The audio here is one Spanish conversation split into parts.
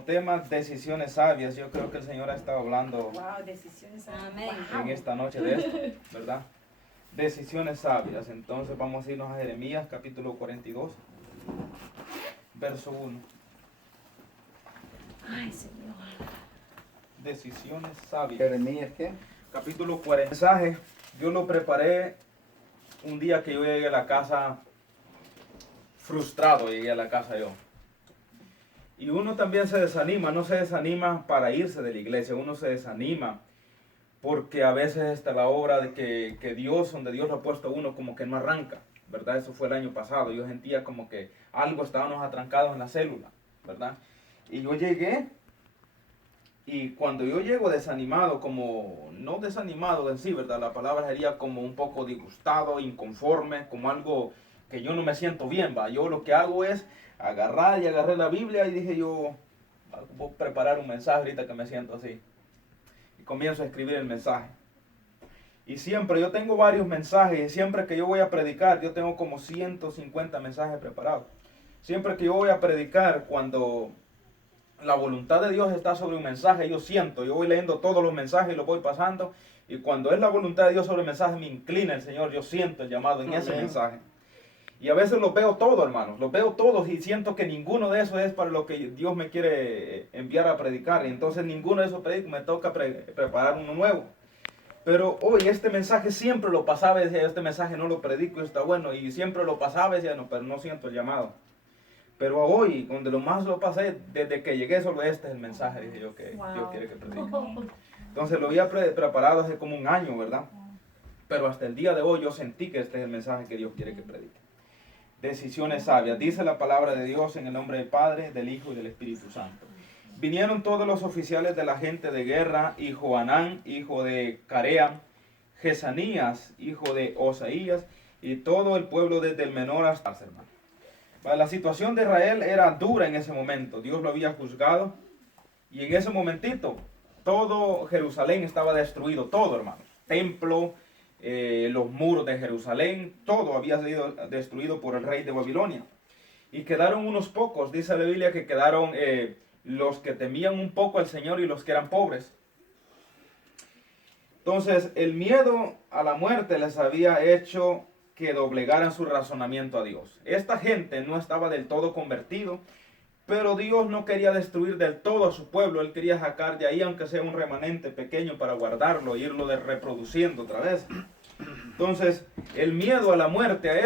Tema decisiones sabias. Yo creo que el Señor ha estado hablando decisiones sabias. en esta noche de esto, ¿verdad? Decisiones sabias. Entonces vamos a irnos a Jeremías capítulo 42, verso 1. Ay, Señor. Decisiones sabias. Jeremías, ¿qué? Capítulo 40. Mensaje, yo lo preparé un día que yo llegué a la casa frustrado, llegué a la casa yo. Y uno también se desanima, no se desanima para irse de la iglesia, uno se desanima porque a veces está la obra de que Dios, donde Dios lo ha puesto a uno, como que no arranca, ¿verdad? Eso fue el año pasado, yo sentía como que algo estábamos atrancados en la célula, ¿verdad? Y yo llegué, y cuando yo llego desanimado, como, no desanimado en sí, ¿verdad? La palabra sería como un poco disgustado, inconforme, como algo que yo no me siento bien, ¿va? Yo lo que hago es agarré la Biblia y dije yo, voy a preparar un mensaje ahorita que me siento así. Y comienzo a escribir el mensaje. Y siempre, yo tengo varios mensajes, y siempre que yo voy a predicar, yo tengo como 150 mensajes preparados. Siempre que yo voy a predicar, cuando la voluntad de Dios está sobre un mensaje, yo siento, yo voy leyendo todos los mensajes y los voy pasando, y cuando es la voluntad de Dios sobre el mensaje, me inclina el Señor, yo siento el llamado en ese mensaje. Y a veces los veo todos, hermanos, los veo todos y siento que ninguno de esos es para lo que Dios me quiere enviar a predicar. Y entonces ninguno de esos predicos me toca preparar uno nuevo. Pero hoy este mensaje siempre lo pasaba y decía, este mensaje no lo predico y está bueno. Y siempre lo pasaba y decía, no, pero no siento el llamado. Pero hoy, donde lo más lo pasé, desde que llegué solo este es el mensaje, dije yo, que Dios quiere que predique. Entonces lo había preparado hace como un año, ¿verdad? Pero hasta el día de hoy yo sentí que este es el mensaje que Dios quiere que predique. Decisiones sabias. Dice la palabra de Dios en el nombre del Padre, del Hijo y del Espíritu Santo. Vinieron todos los oficiales de la gente de guerra, y Johanán, hijo de Carea, Jesanías, hijo de Osaías, y todo el pueblo desde el menor hasta el hermano. La situación de Israel era dura en ese momento. Dios lo había juzgado, y en ese momentito todo Jerusalén estaba destruido, todo, hermanos. Templo, los muros de Jerusalén, todo había sido destruido por el rey de Babilonia. Y quedaron unos pocos, dice la Biblia, que quedaron los que temían un poco al Señor y los que eran pobres. Entonces, el miedo a la muerte les había hecho que doblegaran su razonamiento a Dios. Esta gente no estaba del todo convertido, pero Dios no quería destruir del todo a su pueblo. Él quería sacar de ahí, aunque sea un remanente pequeño, para guardarlo e irlo reproduciendo otra vez. Entonces, el miedo a la muerte a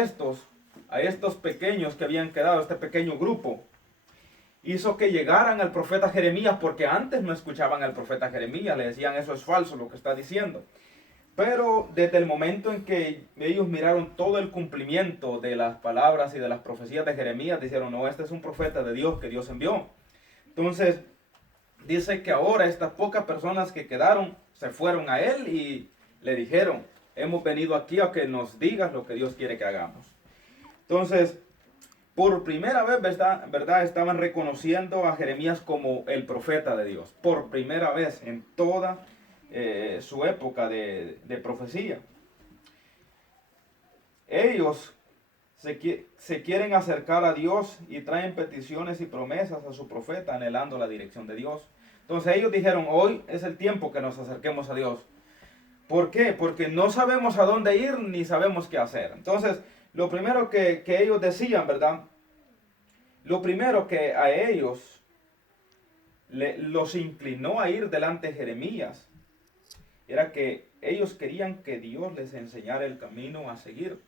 estos pequeños que habían quedado, este pequeño grupo, hizo que llegaran al profeta Jeremías, porque antes no escuchaban al profeta Jeremías, le decían, eso es falso lo que está diciendo. Pero desde el momento en que ellos miraron todo el cumplimiento de las palabras y de las profecías de Jeremías, dijeron, no, este es un profeta de Dios que Dios envió. Entonces, dice que ahora estas pocas personas que quedaron se fueron a él y le dijeron, hemos venido aquí a que nos digas lo que Dios quiere que hagamos. Entonces, por primera vez, ¿verdad? Estaban reconociendo a Jeremías como el profeta de Dios. Por primera vez en toda su época de profecía. Ellos se quieren acercar a Dios y traen peticiones y promesas a su profeta anhelando la dirección de Dios. Entonces ellos dijeron, hoy es el tiempo que nos acerquemos a Dios. ¿Por qué? Porque no sabemos a dónde ir ni sabemos qué hacer. Entonces, lo primero que ellos decían, ¿verdad? Lo primero que a ellos los inclinó a ir delante de Jeremías era que ellos querían que Dios les enseñara el camino a seguir.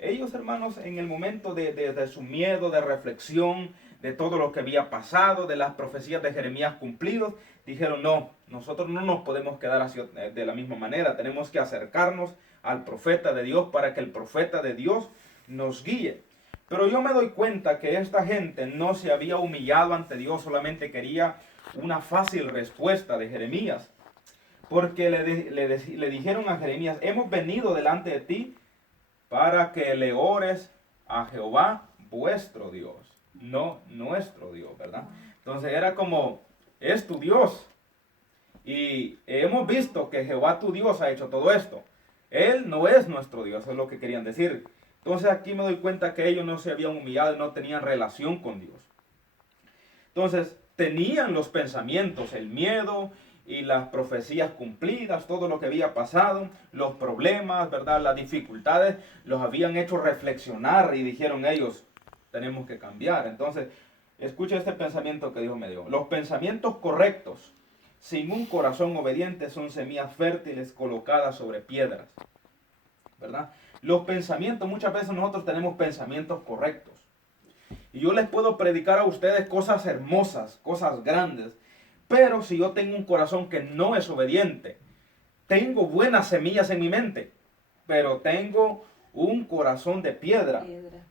Ellos, hermanos, en el momento de su miedo, de reflexión, de todo lo que había pasado, de las profecías de Jeremías cumplidos, dijeron, no, nosotros no nos podemos quedar así de la misma manera, tenemos que acercarnos al profeta de Dios para que el profeta de Dios nos guíe. Pero yo me doy cuenta que esta gente no se había humillado ante Dios, solamente quería una fácil respuesta de Jeremías. Porque le dijeron a Jeremías, hemos venido delante de ti para que le ores a Jehová vuestro Dios, no nuestro Dios, ¿verdad? Entonces era como, es tu Dios. Y hemos visto que Jehová tu Dios ha hecho todo esto. Él no es nuestro Dios, eso es lo que querían decir. Entonces aquí me doy cuenta que ellos no se habían humillado y no tenían relación con Dios. Entonces, tenían los pensamientos, el miedo y las profecías cumplidas, todo lo que había pasado, los problemas, ¿verdad? Las dificultades, los habían hecho reflexionar y dijeron ellos, tenemos que cambiar. Entonces, escucha este pensamiento que Dios me dio. Los pensamientos correctos, sin un corazón obediente, son semillas fértiles colocadas sobre piedras, ¿verdad? Los pensamientos, muchas veces nosotros tenemos pensamientos correctos. Y yo les puedo predicar a ustedes cosas hermosas, cosas grandes. Pero si yo tengo un corazón que no es obediente, tengo buenas semillas en mi mente, pero tengo un corazón de piedra,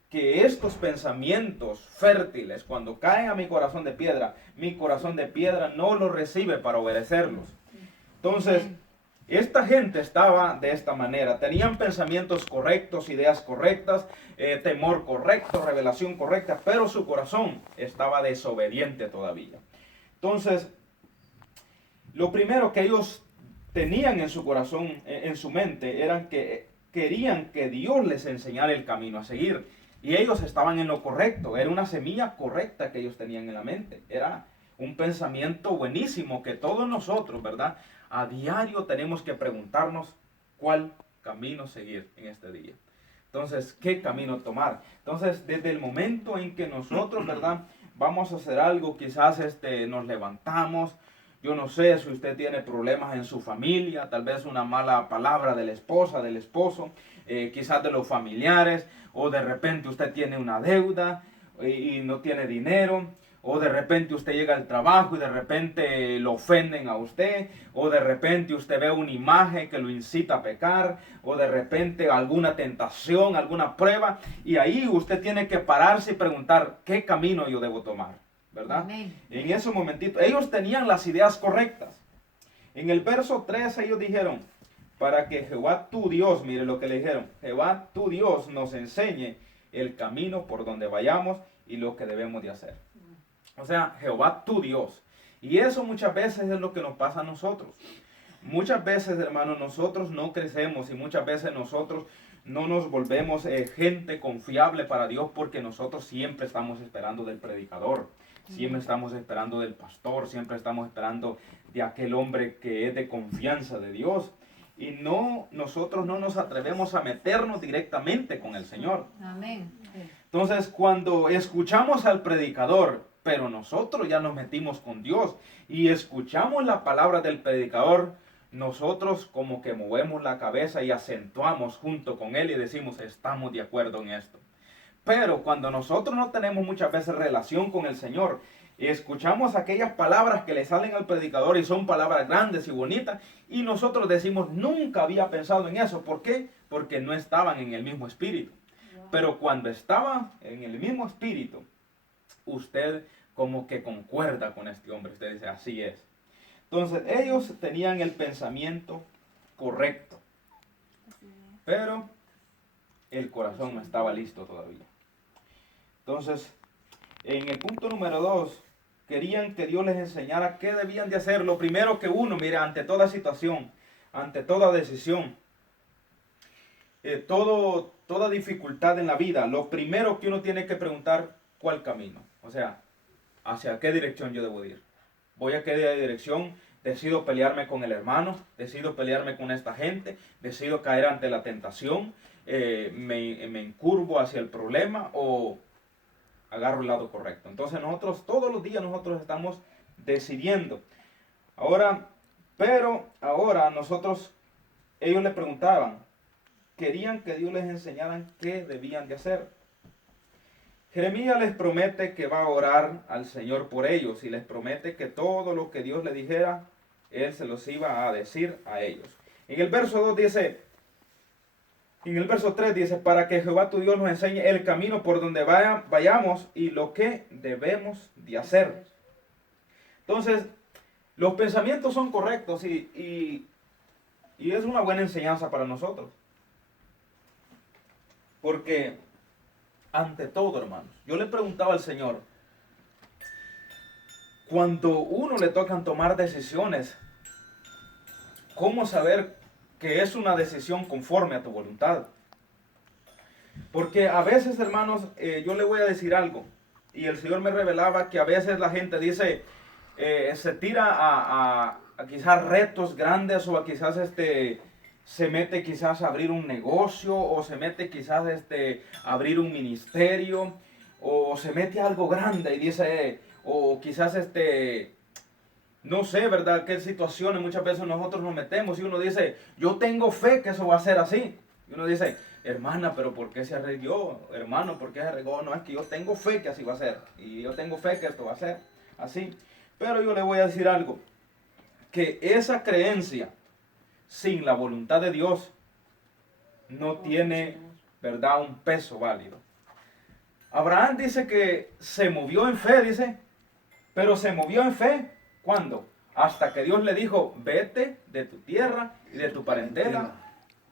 que estos pensamientos fértiles, cuando caen a mi corazón de piedra no los recibe para obedecerlos. Entonces, esta gente estaba de esta manera, tenían pensamientos correctos, ideas correctas, temor correcto, revelación correcta, pero su corazón estaba desobediente todavía. Entonces, lo primero que ellos tenían en su corazón, en su mente, eran que querían que Dios les enseñara el camino a seguir. Y ellos estaban en lo correcto, era una semilla correcta que ellos tenían en la mente. Era un pensamiento buenísimo que todos nosotros, ¿verdad? A diario tenemos que preguntarnos cuál camino seguir en este día. Entonces, ¿qué camino tomar? Entonces, desde el momento en que nosotros, ¿verdad? Vamos a hacer algo, quizás nos levantamos. Yo no sé si usted tiene problemas en su familia, tal vez una mala palabra de la esposa, del esposo, quizás de los familiares, o de repente usted tiene una deuda y no tiene dinero, o de repente usted llega al trabajo y de repente lo ofenden a usted, o de repente usted ve una imagen que lo incita a pecar, o de repente alguna tentación, alguna prueba, y ahí usted tiene que pararse y preguntar, ¿qué camino yo debo tomar? ¿Verdad? Amén. En ese momentito, ellos tenían las ideas correctas. En el verso 3 ellos dijeron, para que Jehová tu Dios, mire lo que le dijeron, Jehová tu Dios nos enseñe el camino por donde vayamos y lo que debemos de hacer. O sea, Jehová tu Dios. Y eso muchas veces es lo que nos pasa a nosotros. Muchas veces, hermanos, nosotros no crecemos y muchas veces nosotros no nos volvemos gente confiable para Dios porque nosotros siempre estamos esperando del predicador. Siempre estamos esperando del pastor, siempre estamos esperando de aquel hombre que es de confianza de Dios. Y nosotros no nos atrevemos a meternos directamente con el Señor. Amén. Entonces, cuando escuchamos al predicador, pero nosotros ya nos metimos con Dios y escuchamos la palabra del predicador, nosotros como que movemos la cabeza y acentuamos junto con él y decimos, estamos de acuerdo en esto. Pero cuando nosotros no tenemos muchas veces relación con el Señor y escuchamos aquellas palabras que le salen al predicador y son palabras grandes y bonitas y nosotros decimos, nunca había pensado en eso. ¿Por qué? Porque no estaban en el mismo espíritu. Pero cuando estaban en el mismo espíritu, usted como que concuerda con este hombre. Usted dice, así es. Entonces ellos tenían el pensamiento correcto. Pero el corazón no estaba listo todavía. Entonces, en el punto número 2, querían que Dios les enseñara qué debían de hacer. Lo primero que uno, mira, ante toda situación, ante toda decisión, toda dificultad en la vida, lo primero que uno tiene que preguntar, ¿cuál camino? O sea, ¿hacia qué dirección yo debo ir? ¿Voy a qué dirección? ¿Decido pelearme con el hermano? ¿Decido pelearme con esta gente? ¿Decido caer ante la tentación? ¿Me encurvo hacia el problema o agarro el lado correcto? Entonces nosotros todos los días nosotros estamos decidiendo. Pero ahora ellos le preguntaban, querían que Dios les enseñara qué debían de hacer. Jeremías les promete que va a orar al Señor por ellos y les promete que todo lo que Dios le dijera, Él se los iba a decir a ellos. En el verso 2 dice, en el verso 3 dice, para que Jehová tu Dios nos enseñe el camino por donde vayamos y lo que debemos de hacer. Entonces, los pensamientos son correctos y es una buena enseñanza para nosotros. Porque, ante todo, hermanos, yo le preguntaba al Señor, cuando uno le tocan tomar decisiones, ¿cómo saber que es una decisión conforme a tu voluntad? Porque a veces, hermanos, yo le voy a decir algo, y el Señor me revelaba que a veces la gente dice, se tira a quizás retos grandes o a quizás se mete quizás a abrir un negocio o se mete quizás a abrir un ministerio o se mete a algo grande y dice, o quizás no sé, ¿verdad? ¿Qué situaciones muchas veces nosotros nos metemos y uno dice, yo tengo fe que eso va a ser así? Y uno dice, hermana, pero ¿por qué se arriesgó? Hermano, ¿por qué se arriesgó? No, es que yo tengo fe que así va a ser. Y yo tengo fe que esto va a ser así. Pero yo le voy a decir algo, que esa creencia sin la voluntad de Dios no tiene, ¿verdad?, un peso válido. Abraham dice que se movió en fe, dice, pero se movió en fe, ¿cuándo? Hasta que Dios le dijo, vete de tu tierra y de tu parentela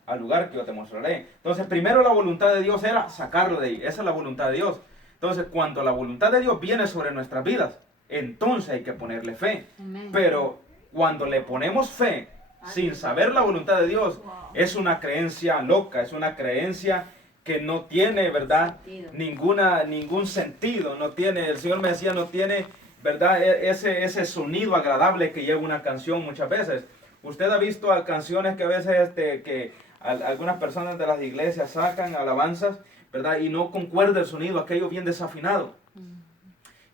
al lugar que yo te mostraré. Entonces, primero la voluntad de Dios era sacarlo de ahí. Esa es la voluntad de Dios. Entonces, cuando la voluntad de Dios viene sobre nuestras vidas, entonces hay que ponerle fe. Amén. Pero cuando le ponemos fe sin saber la voluntad de Dios, es una creencia loca, es una creencia que no tiene, ¿verdad?, ningún sentido. No tiene, el Señor me decía, no tiene, ¿verdad?, ese sonido agradable que lleva una canción muchas veces. Usted ha visto canciones que a veces que algunas personas de las iglesias sacan alabanzas, ¿verdad?, y no concuerda el sonido, aquello bien desafinado.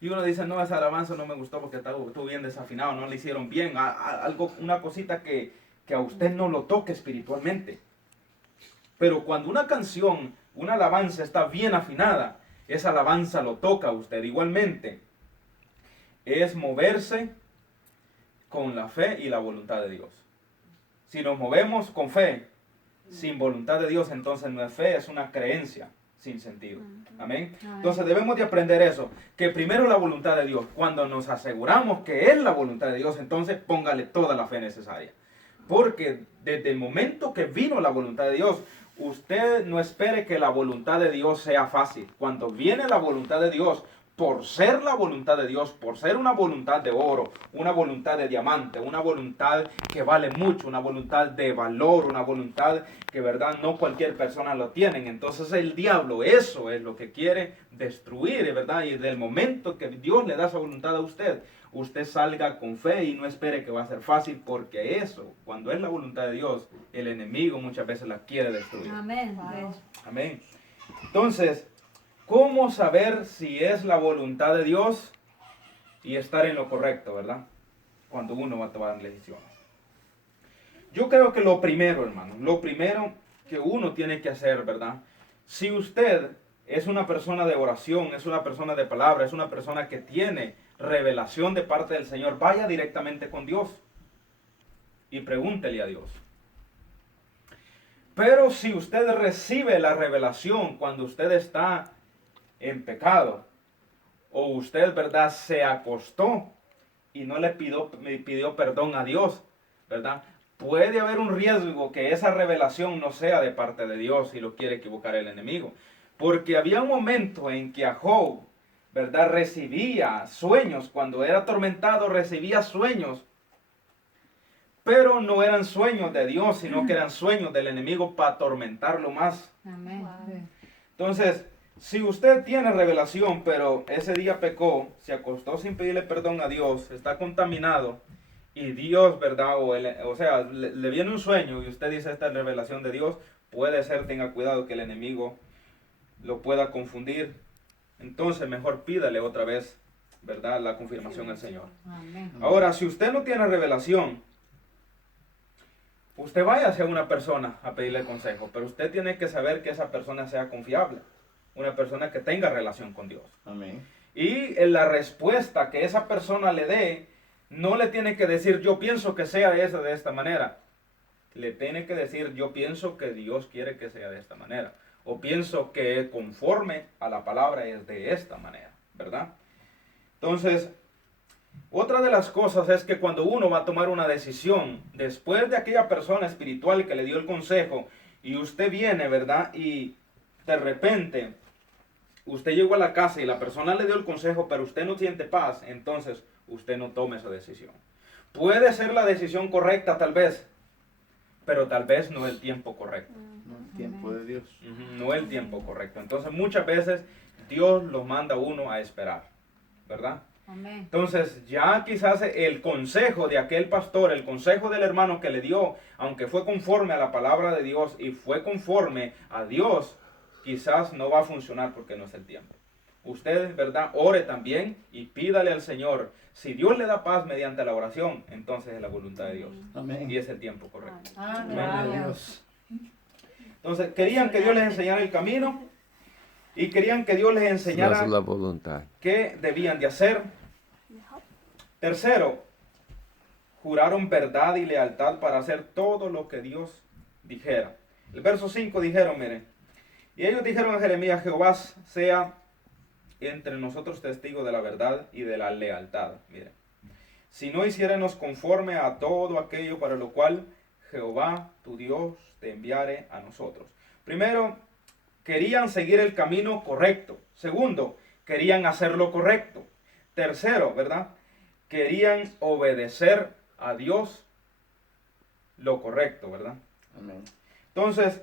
Y uno dice, no, esa alabanza no me gustó porque estuvo bien desafinado, no le hicieron bien. Algo, una cosita que a usted no lo toque espiritualmente. Pero cuando una canción, una alabanza está bien afinada, esa alabanza lo toca a usted. Igualmente, es moverse con la fe y la voluntad de Dios. Si nos movemos con fe, sin voluntad de Dios, entonces no es fe, es una creencia sin sentido. Amén. Entonces debemos de aprender eso, que primero la voluntad de Dios. Cuando nos aseguramos que es la voluntad de Dios, entonces póngale toda la fe necesaria. Porque desde el momento que vino la voluntad de Dios, usted no espere que la voluntad de Dios sea fácil. Cuando viene la voluntad de Dios, por ser la voluntad de Dios, por ser una voluntad de oro, una voluntad de diamante, una voluntad que vale mucho, una voluntad de valor, una voluntad que, verdad, no cualquier persona lo tiene. Entonces el diablo, eso es lo que quiere destruir, ¿verdad? Y del momento que Dios le da esa voluntad a usted, usted salga con fe y no espere que va a ser fácil, porque eso, cuando es la voluntad de Dios, el enemigo muchas veces la quiere destruir. Amén. Amén. Entonces, ¿cómo saber si es la voluntad de Dios y estar en lo correcto, verdad? Cuando uno va a tomar decisiones. Yo creo que lo primero, hermano, lo primero que uno tiene que hacer, ¿verdad? Si usted es una persona de oración, es una persona de palabra, es una persona que tiene revelación de parte del Señor, vaya directamente con Dios y pregúntele a Dios. Pero si usted recibe la revelación cuando usted está en pecado, o usted, ¿verdad?, se acostó y no le pidió perdón a Dios, ¿verdad?, puede haber un riesgo que esa revelación no sea de parte de Dios y lo quiere equivocar el enemigo. Porque había un momento en que a Job, ¿verdad?, recibía sueños, cuando era atormentado recibía sueños, pero no eran sueños de Dios, sino que eran sueños del enemigo para atormentarlo más. Amén. Entonces, si usted tiene revelación, pero ese día pecó, se acostó sin pedirle perdón a Dios, está contaminado, y Dios, ¿verdad? O sea, le viene un sueño y usted dice esta es revelación de Dios, puede ser, tenga cuidado que el enemigo lo pueda confundir. Entonces, mejor pídale otra vez, ¿verdad?, la confirmación al Señor. Amén. Ahora, si usted no tiene revelación, usted vaya hacia una persona a pedirle consejo, pero usted tiene que saber que esa persona sea confiable. Una persona que tenga relación con Dios. Amén. Y en la respuesta que esa persona le dé, no le tiene que decir, yo pienso que sea esa de esta manera. Le tiene que decir, yo pienso que Dios quiere que sea de esta manera. O pienso que conforme a la palabra es de esta manera, ¿verdad? Entonces, otra de las cosas es que cuando uno va a tomar una decisión, después de aquella persona espiritual que le dio el consejo, y usted viene, ¿verdad?, y de repente usted llegó a la casa y la persona le dio el consejo, pero usted no siente paz, entonces usted no tome esa decisión. Puede ser la decisión correcta tal vez, pero tal vez no el tiempo correcto. No el tiempo de Dios. No el tiempo correcto. Entonces muchas veces Dios los manda a uno a esperar, ¿verdad? Amén. Entonces ya quizás el consejo de aquel pastor, el consejo del hermano que le dio, aunque fue conforme a la palabra de Dios y fue conforme a Dios, quizás no va a funcionar porque no es el tiempo. Usted, ¿verdad? Ore también y pídale al Señor. Si Dios le da paz mediante la oración, entonces es la voluntad de Dios. Amén. Y es el tiempo correcto. Amén. Gloria a Dios. Entonces querían que Dios les enseñara el camino y querían que Dios les No enseñara es la voluntad. qué debían de hacer. Tercero, juraron verdad y lealtad para hacer todo lo que Dios dijera. El verso 5 dijeron, miren, y ellos dijeron a Jeremías, Jehová sea entre nosotros testigo de la verdad y de la lealtad. Miren, si no hiciéramos conforme a todo aquello para lo cual Jehová tu Dios te enviare a nosotros. Primero, querían seguir el camino correcto. Segundo, querían hacer lo correcto. Tercero, ¿verdad? Querían obedecer a Dios lo correcto, ¿verdad? Amén. Entonces,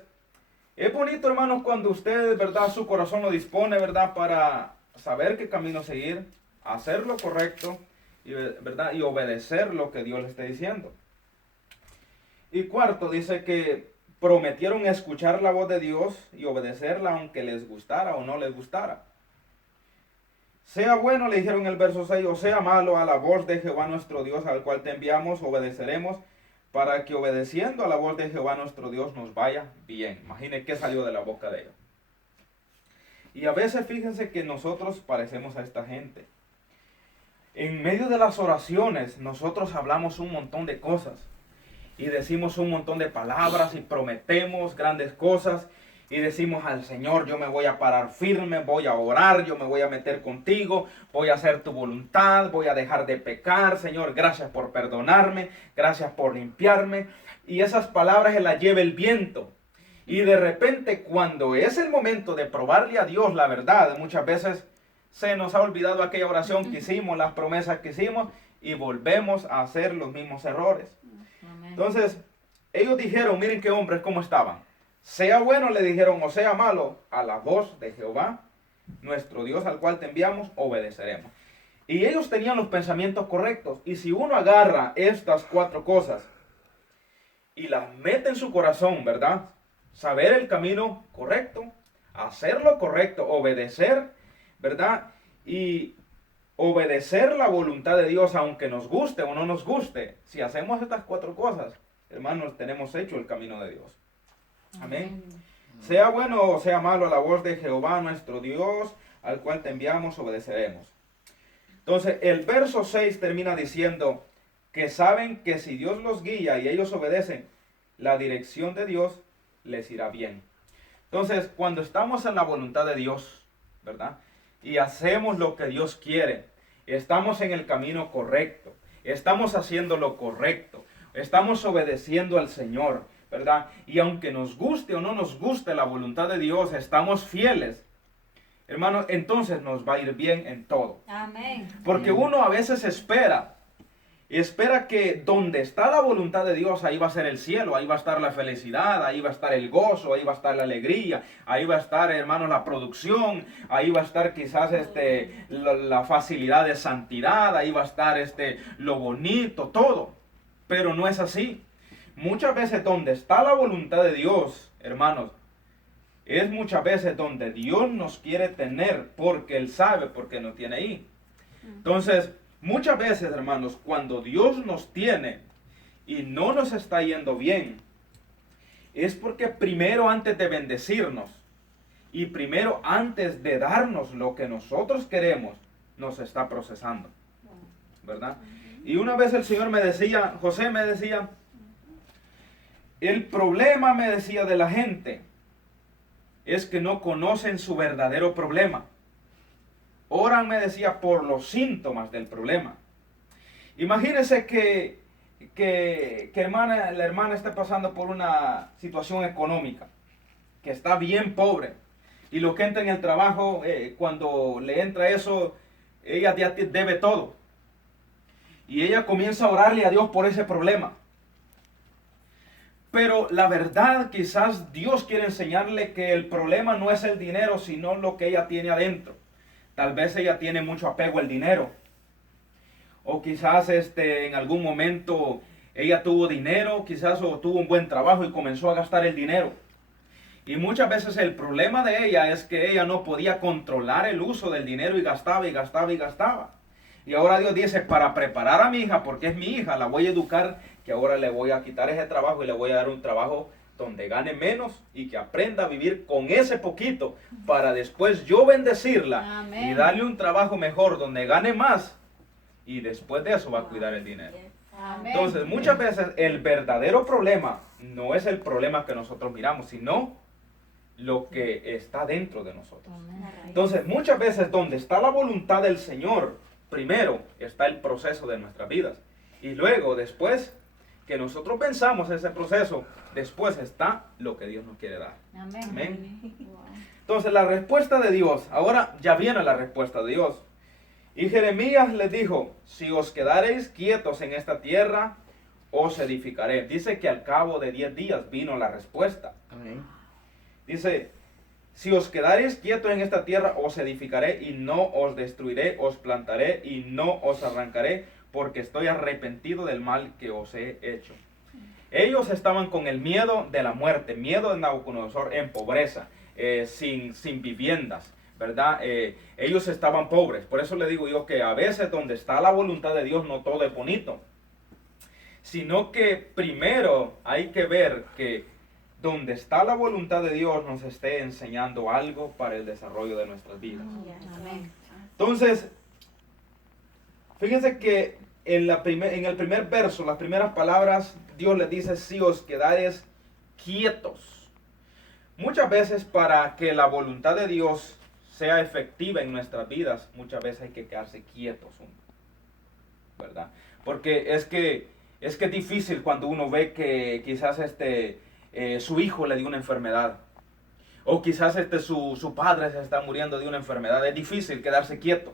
es bonito, hermanos, cuando usted, ¿verdad? Su corazón lo dispone, ¿verdad? Para saber qué camino seguir, hacer lo correcto, y, ¿verdad? Y obedecer lo que Dios le está diciendo. Y cuarto, dice que prometieron escuchar la voz de Dios y obedecerla aunque les gustara o no les gustara. Sea bueno, le dijeron en el verso 6, o sea malo, a la voz de Jehová nuestro Dios, al cual te enviamos, obedeceremos, para que obedeciendo a la voz de Jehová nuestro Dios nos vaya bien. Imagine qué salió de la boca de ellos. Y a veces fíjense que nosotros parecemos a esta gente. En medio de las oraciones nosotros hablamos un montón de cosas. Y decimos un montón de palabras y prometemos grandes cosas. Y decimos al Señor, yo me voy a parar firme, voy a orar, yo me voy a meter contigo, voy a hacer tu voluntad, voy a dejar de pecar. Señor, gracias por perdonarme, gracias por limpiarme. Y esas palabras se las lleva el viento. Y de repente cuando es el momento de probarle a Dios la verdad, muchas veces se nos ha olvidado aquella oración que hicimos, las promesas que hicimos y volvemos a hacer los mismos errores. Entonces, ellos dijeron, miren qué hombres cómo estaban. Sea bueno, le dijeron, o sea malo, a la voz de Jehová, nuestro Dios al cual te enviamos, obedeceremos. Y ellos tenían los pensamientos correctos. Y si uno agarra estas cuatro cosas y las mete en su corazón, ¿verdad? Saber el camino correcto, hacer lo correcto, obedecer, ¿verdad? Y obedecer la voluntad de Dios, aunque nos guste o no nos guste. Si hacemos estas cuatro cosas, hermanos, tenemos hecho el camino de Dios. Amén. Sea bueno o sea malo, a la voz de Jehová nuestro Dios, al cual te enviamos, obedeceremos. Entonces, el verso 6 termina diciendo que saben que si Dios los guía y ellos obedecen, la dirección de Dios les irá bien. Entonces, cuando estamos en la voluntad de Dios, ¿verdad? Y hacemos lo que Dios quiere, estamos en el camino correcto, estamos haciendo lo correcto, estamos obedeciendo al Señor, ¿verdad? Y aunque nos guste o no nos guste la voluntad de Dios, estamos fieles, hermanos, entonces nos va a ir bien en todo. Amén. Porque uno a veces espera que donde está la voluntad de Dios, ahí va a ser el cielo, ahí va a estar la felicidad, ahí va a estar el gozo, ahí va a estar la alegría, ahí va a estar, hermanos, la producción, ahí va a estar quizás la facilidad de santidad, ahí va a estar lo bonito, todo. Pero no es así. Muchas veces donde está la voluntad de Dios, hermanos, es muchas veces donde Dios nos quiere tener, porque Él sabe por qué nos tiene ahí. Entonces, muchas veces, hermanos, cuando Dios nos tiene y no nos está yendo bien, es porque primero antes de bendecirnos y primero antes de darnos lo que nosotros queremos, nos está procesando, ¿verdad? Y una vez el Señor me decía, José me decía, el problema, me decía, de la gente es que no conocen su verdadero problema. Oran, me decía, por los síntomas del problema. Imagínense que la hermana está pasando por una situación económica, que está bien pobre, y lo que entra en el trabajo, cuando le entra eso, ella ya debe todo. Y ella comienza a orarle a Dios por ese problema. Pero la verdad, quizás Dios quiere enseñarle que el problema no es el dinero, sino lo que ella tiene adentro. Tal vez ella tiene mucho apego al dinero. o quizás en algún momento ella tuvo dinero, quizás o tuvo un buen trabajo y comenzó a gastar el dinero. Y muchas veces el problema de ella es que ella no podía controlar el uso del dinero y gastaba y gastaba y gastaba. Y ahora Dios dice, para preparar a mi hija, porque es mi hija, la voy a educar, que ahora le voy a quitar ese trabajo y le voy a dar un trabajo donde gane menos y que aprenda a vivir con ese poquito para después yo bendecirla. Amén. Y darle un trabajo mejor donde gane más y después de eso va a cuidar el dinero. Amén. Entonces muchas veces el verdadero problema no es el problema que nosotros miramos, sino lo que está dentro de nosotros. Entonces muchas veces donde está la voluntad del Señor, primero está el proceso de nuestras vidas. Y luego, después que nosotros pensamos ese proceso, después está lo que Dios nos quiere dar. Amén. Amén. Entonces la respuesta de Dios, ahora ya viene la respuesta de Dios. Y Jeremías les dijo, si os quedaréis quietos en esta tierra, os edificaré. Dice que al cabo de 10 días vino la respuesta. Amén. Dice, si os quedaréis quietos en esta tierra, os edificaré y no os destruiré, os plantaré y no os arrancaré, porque estoy arrepentido del mal que os he hecho. Ellos estaban con el miedo de la muerte, miedo de Nabucodonosor en pobreza, sin viviendas, ¿verdad? Ellos estaban pobres. Por eso le digo yo que a veces donde está la voluntad de Dios no todo es bonito, sino que primero hay que ver que donde está la voluntad de Dios nos esté enseñando algo para el desarrollo de nuestras vidas. Amén. Entonces, fíjense que en el primer verso, las primeras palabras, Dios les dice, si os quedaréis quietos. Muchas veces para que la voluntad de Dios sea efectiva en nuestras vidas, muchas veces hay que quedarse quietos, ¿verdad? Porque es que es difícil cuando uno ve que quizás su hijo le dio una enfermedad, o quizás su padre se está muriendo de una enfermedad. Es difícil quedarse quieto.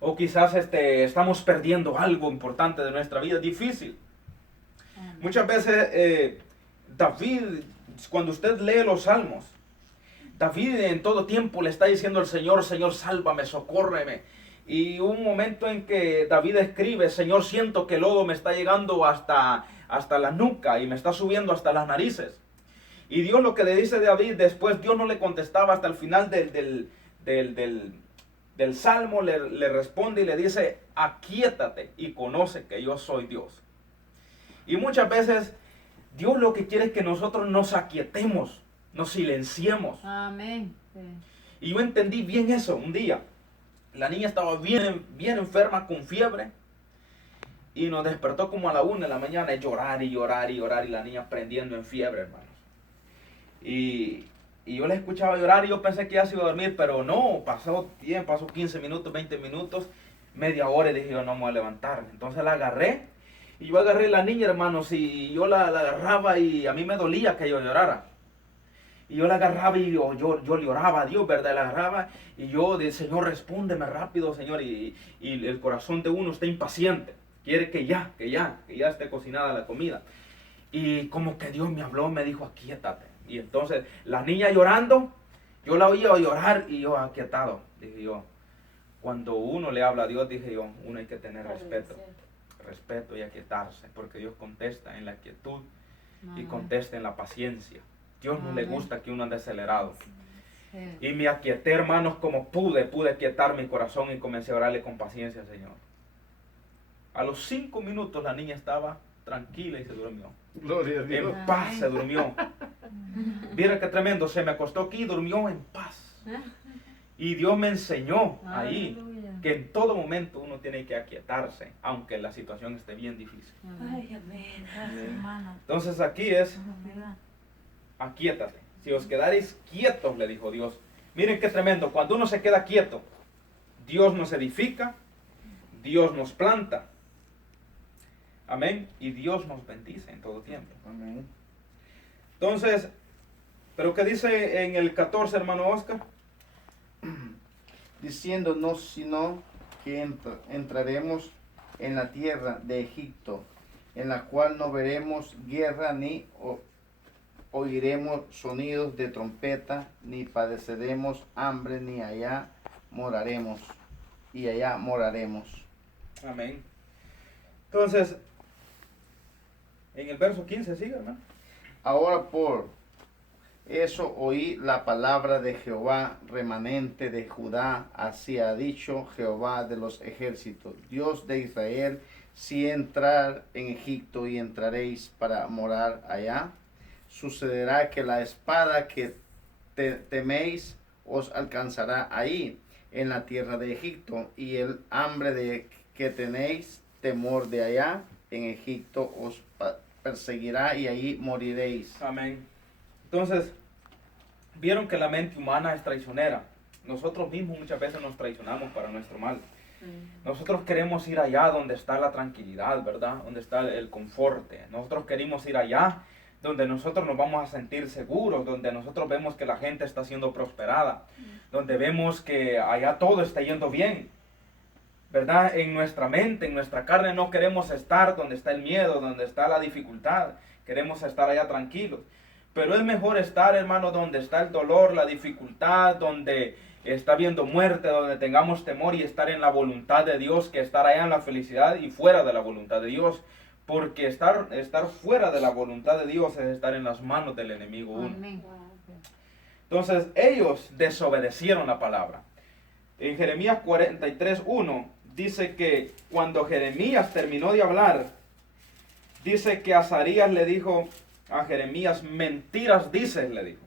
O quizás estamos perdiendo algo importante de nuestra vida. Es difícil. Muchas veces David, cuando usted lee los salmos, David en todo tiempo le está diciendo al Señor, Señor, sálvame, socórreme. Y un momento en que David escribe, Señor, siento que el lodo me está llegando hasta la nuca y me está subiendo hasta las narices. Y Dios lo que le dice a David, después Dios no le contestaba hasta el final del salmo, le responde y le dice, aquíétate y conoce que yo soy Dios. Y muchas veces Dios lo que quiere es que nosotros nos aquietemos, nos silenciemos. Amén. Sí. Y yo entendí bien eso un día. La niña estaba bien enferma con fiebre. Y nos despertó como a la 1 de la mañana, llorar y llorar y llorar, y la niña prendiendo en fiebre, hermanos. Y yo la escuchaba llorar y yo pensé que ya se iba a dormir, pero no, pasó 15 minutos, 20 minutos, media hora, y dije yo, no me voy a levantar. Entonces la agarré, y yo agarré a la niña, hermanos, y yo la agarraba, y a mí me dolía que yo llorara. Y yo la agarraba y yo le oraba a Dios, ¿verdad? La agarraba y yo decía, Señor, respóndeme rápido, Señor. Y el corazón de uno está impaciente. Quiere que ya esté cocinada la comida. Y como que Dios me habló, me dijo, aquíétate. Y entonces la niña llorando, yo la oía llorar y yo aquietado. Dije yo, cuando uno le habla a Dios, dije yo, uno hay que tener respeto y aquietarse. Porque Dios contesta en la quietud y contesta en la paciencia. Dios no le gusta que uno ande acelerado. Sí. Y me aquieté, hermanos, como pude aquietar mi corazón y comencé a orarle con paciencia al Señor. A los 5 minutos la niña estaba tranquila y se durmió. Gloria a Dios. En paz se durmió. Mira qué tremendo, se me acostó aquí y durmió en paz. Y Dios me enseñó ahí que en todo momento uno tiene que aquietarse, aunque la situación esté bien difícil. Ay, amén. Gracias, hermano. Entonces aquí es, aquíétate. Si os quedaréis quietos, le dijo Dios. Miren qué tremendo, cuando uno se queda quieto, Dios nos edifica, Dios nos planta. Amén. Y Dios nos bendice en todo tiempo. Amén. Entonces, ¿pero qué dice en el 14, hermano Oscar? Diciéndonos, sino que entraremos en la tierra de Egipto, en la cual no veremos guerra, ni oiremos sonidos de trompeta, ni padeceremos hambre, ni allá moraremos, y allá moraremos. Amén. Entonces, en el verso 15 sigue, hermano. Ahora por eso oí la palabra de Jehová, remanente de Judá, así ha dicho Jehová de los ejércitos, Dios de Israel, si entrar en Egipto y entraréis para morar allá, sucederá que la espada que teméis os alcanzará ahí, en la tierra de Egipto, y el hambre de que tenéis temor de allá, en Egipto os perseguirá y ahí moriréis. Amén. Entonces, vieron que la mente humana es traicionera. Nosotros mismos muchas veces nos traicionamos para nuestro mal. Nosotros queremos ir allá donde está la tranquilidad, ¿verdad? Donde está el conforte. Nosotros queremos ir allá donde nosotros nos vamos a sentir seguros, donde nosotros vemos que la gente está siendo prosperada, donde vemos que allá todo está yendo bien, ¿verdad? En nuestra mente, en nuestra carne no queremos estar donde está el miedo, donde está la dificultad. Queremos estar allá tranquilos. Pero es mejor estar, hermano, donde está el dolor, la dificultad, donde está habiendo muerte, donde tengamos temor, y estar en la voluntad de Dios, que estar allá en la felicidad y fuera de la voluntad de Dios. Porque estar fuera de la voluntad de Dios es estar en las manos del enemigo uno. Amén. Entonces ellos desobedecieron la palabra. En Jeremías 43:1 dice que cuando Jeremías terminó de hablar, dice que Azarías le dijo a Jeremías, mentiras dices, le dijo.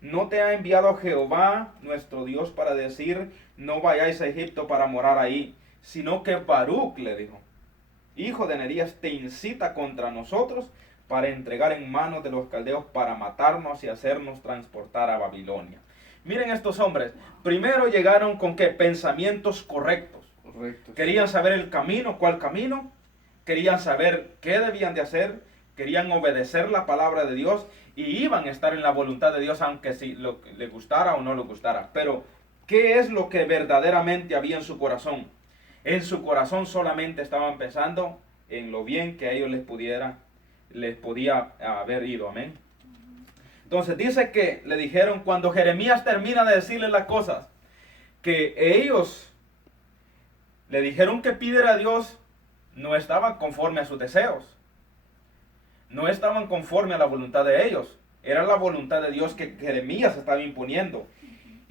¿No te ha enviado Jehová nuestro Dios para decir, no vayáis a Egipto para morar ahí? Sino que Baruch, le dijo, hijo de Nerías, te incita contra nosotros para entregar en manos de los caldeos para matarnos y hacernos transportar a Babilonia. Miren estos hombres, primero llegaron con ¿qué? Pensamientos correctos. Correcto. Querían saber el camino, ¿cuál camino? Querían saber qué debían de hacer, querían obedecer la palabra de Dios y iban a estar en la voluntad de Dios, aunque si les gustara o no les gustara. Pero, ¿qué es lo que verdaderamente había en su corazón? En su corazón solamente estaban pensando en lo bien que a ellos les podía haber ido. Amén. Entonces dice que le dijeron, cuando Jeremías termina de decirles las cosas, que ellos le dijeron que pidiera a Dios, no estaban conforme a sus deseos. No estaban conforme a la voluntad de ellos. Era la voluntad de Dios que Jeremías estaba imponiendo.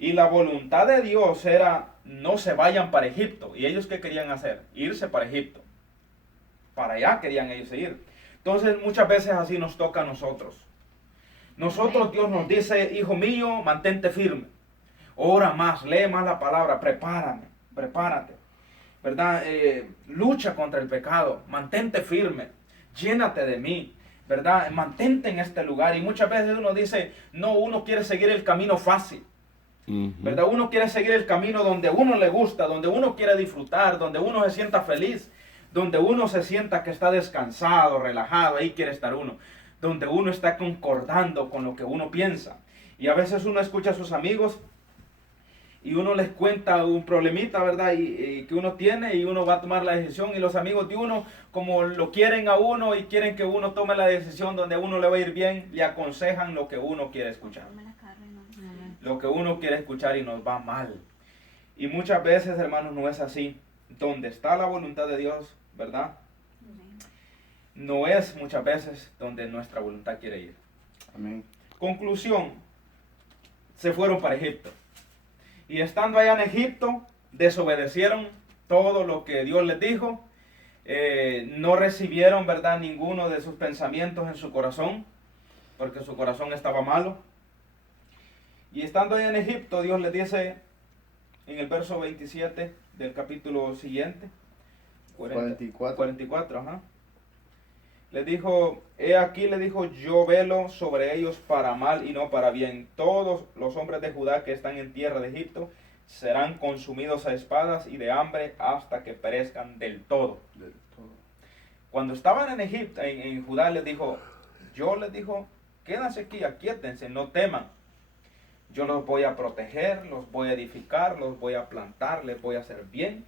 Y la voluntad de Dios era, no se vayan para Egipto. ¿Y ellos qué querían hacer? Irse para Egipto. Para allá querían ellos ir. Entonces muchas veces así nos toca a nosotros. Nosotros, Dios nos dice, hijo mío, mantente firme. Ora más, lee más la palabra, prepárate. ¿Verdad? Lucha contra el pecado, mantente firme, llénate de mí, ¿verdad? Mantente en este lugar. Y muchas veces uno dice, no, uno quiere seguir el camino fácil, ¿verdad? Uno quiere seguir el camino donde uno le gusta, donde uno quiere disfrutar, donde uno se sienta feliz, donde uno se sienta que está descansado, relajado, ahí quiere estar uno, donde uno está concordando con lo que uno piensa. Y a veces uno escucha a sus amigos y uno les cuenta un problemita, ¿verdad? Y que uno tiene, y uno va a tomar la decisión, y los amigos de uno, como lo quieren a uno y quieren que uno tome la decisión donde a uno le va a ir bien, le aconsejan lo que uno quiere escuchar. Lo que uno quiere escuchar y nos va mal. Y muchas veces, hermanos, no es así. Donde está la voluntad de Dios, ¿verdad? No es muchas veces donde nuestra voluntad quiere ir. Amén. Conclusión, se fueron para Egipto. Y estando allá en Egipto, desobedecieron todo lo que Dios les dijo. No recibieron, ¿verdad?, ninguno de sus pensamientos en su corazón, porque su corazón estaba malo. Y estando allá en Egipto, Dios les dice en el verso 27 del capítulo siguiente, 44, ajá. Les dijo, he aquí, le dijo, yo velo sobre ellos para mal y no para bien. Todos los hombres de Judá que están en tierra de Egipto serán consumidos a espadas y de hambre hasta que perezcan del todo. Cuando estaban en Egipto, en Judá, les dijo, quédense aquí, aquíétense, no teman. Yo los voy a proteger, los voy a edificar, los voy a plantar, les voy a hacer bien.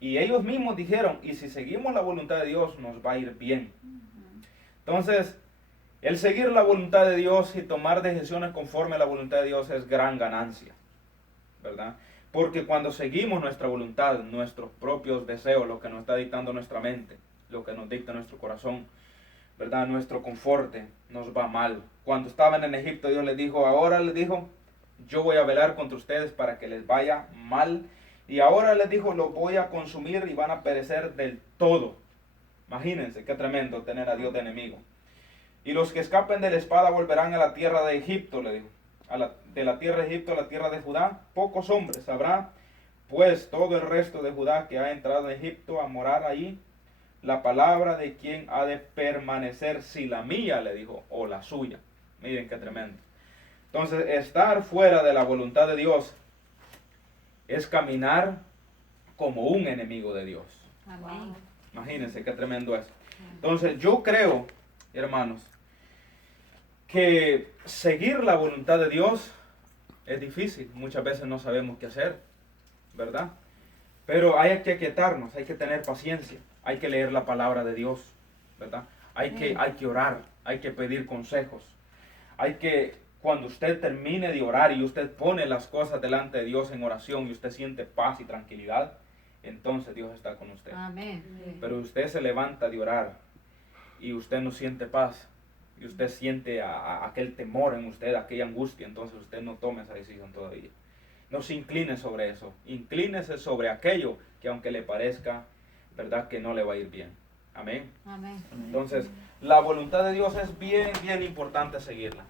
Y ellos mismos dijeron, y si seguimos la voluntad de Dios, nos va a ir bien. Entonces, el seguir la voluntad de Dios y tomar decisiones conforme a la voluntad de Dios es gran ganancia, ¿verdad? Porque cuando seguimos nuestra voluntad, nuestros propios deseos, lo que nos está dictando nuestra mente, lo que nos dicta nuestro corazón, ¿verdad? Nuestro confort, nos va mal. Cuando estaban en Egipto, Dios les dijo, ahora les dijo, yo voy a velar contra ustedes para que les vaya mal. Y ahora les dijo, los voy a consumir y van a perecer del todo. Imagínense, qué tremendo tener a Dios de enemigo. Y los que escapen de la espada volverán a la tierra de Egipto, le dijo. De la tierra de Egipto a la tierra de Judá, pocos hombres habrá, pues todo el resto de Judá que ha entrado en Egipto a morar ahí, la palabra de quien ha de permanecer, si la mía, le dijo, o la suya. Miren qué tremendo. Entonces, estar fuera de la voluntad de Dios es caminar como un enemigo de Dios. Amén. Imagínense qué tremendo es. Entonces, yo creo, hermanos, que seguir la voluntad de Dios es difícil. Muchas veces no sabemos qué hacer, ¿verdad? Pero hay que aquietarnos, hay que tener paciencia, hay que leer la palabra de Dios, ¿verdad? Hay que orar, hay que pedir consejos. Cuando usted termine de orar y usted pone las cosas delante de Dios en oración y usted siente paz y tranquilidad, entonces Dios está con usted. Amén. Pero usted se levanta de orar y usted no siente paz, y usted siente aquel temor en usted, aquella angustia, entonces usted no tome esa decisión todavía. No se incline sobre eso, inclínese sobre aquello que aunque le parezca, ¿verdad?, que no le va a ir bien. Amén. Amén. Entonces, la voluntad de Dios es bien, bien importante seguirla.